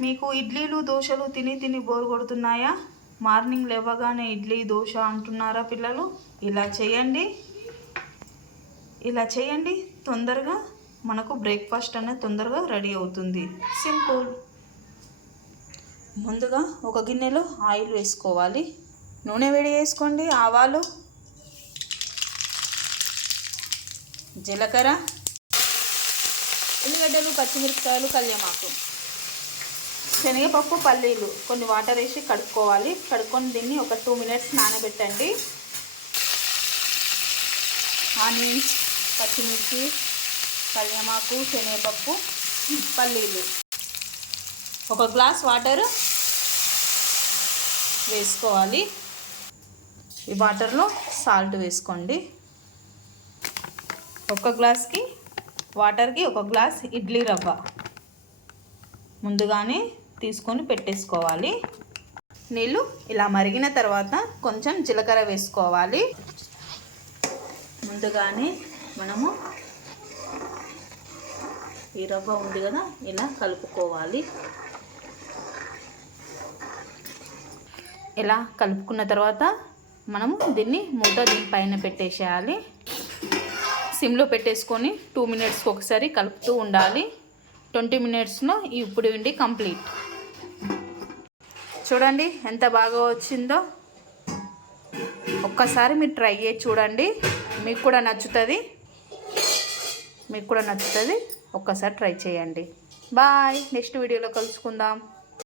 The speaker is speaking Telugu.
మీకు ఇడ్లీలు దోశలు తిని తిని బోర్ కొడుతున్నాయా? మార్నింగ్ లేవగానే ఇడ్లీ దోశ అంటున్నారా పిల్లలు? ఇలా చేయండి. ఇలా చేయండి. తొందరగా మనకు బ్రేక్ఫాస్ట్ అనేది తొందరగా రెడీ అవుతుంది. సింపుల్. ముందుగా ఒక గిన్నెలో ఆయిల్ వేసుకోవాలి. నూనె వేడి వేసుకోండి ఆవాలు జీలకర్ర ఉల్లిగడ్డలు పచ్చిమిరపకాయలు కళ్యామాకు. శనగపప్పు పల్లీలు కొన్ని వాటర్ వేసి కడుక్కోవాలి. కడుక్కొని దీన్ని ఒక టూ మినిట్స్ నానబెట్టండి. ఆనియన్స్ పచ్చిమిర్చి కళ్యామాకు శనగపప్పు పల్లీలు. ఒక గ్లాస్ వాటర్ వేసుకోవాలి. ఈ వాటర్లో సాల్ట్ వేసుకోండి. ఒక గ్లాస్కి వాటర్కి ఒక గ్లాస్ ఇడ్లీ రవ్వ. ముందుగానే తీసుకొని పెట్టేసుకోవాలి. నీళ్ళు ఇలా మరిగిన తర్వాత కొంచెం జీలకర్ర వేసుకోవాలి. ముందుగానే మనము ఈ రవ్వ ఉంది కదా ఇలా కలుపుకోవాలి. ఇలా కలుపుకున్న తర్వాత మనము దీన్ని మూత దీనిపైన పెట్టేసేయాలి. సిమ్లో పెట్టేసుకొని టూ మినిట్స్కి ఒకసారి కలుపుతూ ఉండాలి. ట్వంటీ మినిట్స్లో ఈ ఇప్పుడు విండి కంప్లీట్. చూడండి ఎంత బాగా వచ్చిందో. ఒక్కసారి మీరు ట్రై చేసి చూడండి. మీకు కూడా నచ్చుతుంది. మీకు కూడా నచ్చుతుంది. ఒక్కసారి ట్రై చేయండి. బాయ్. నెక్స్ట్ వీడియోలో కలుసుకుందాం.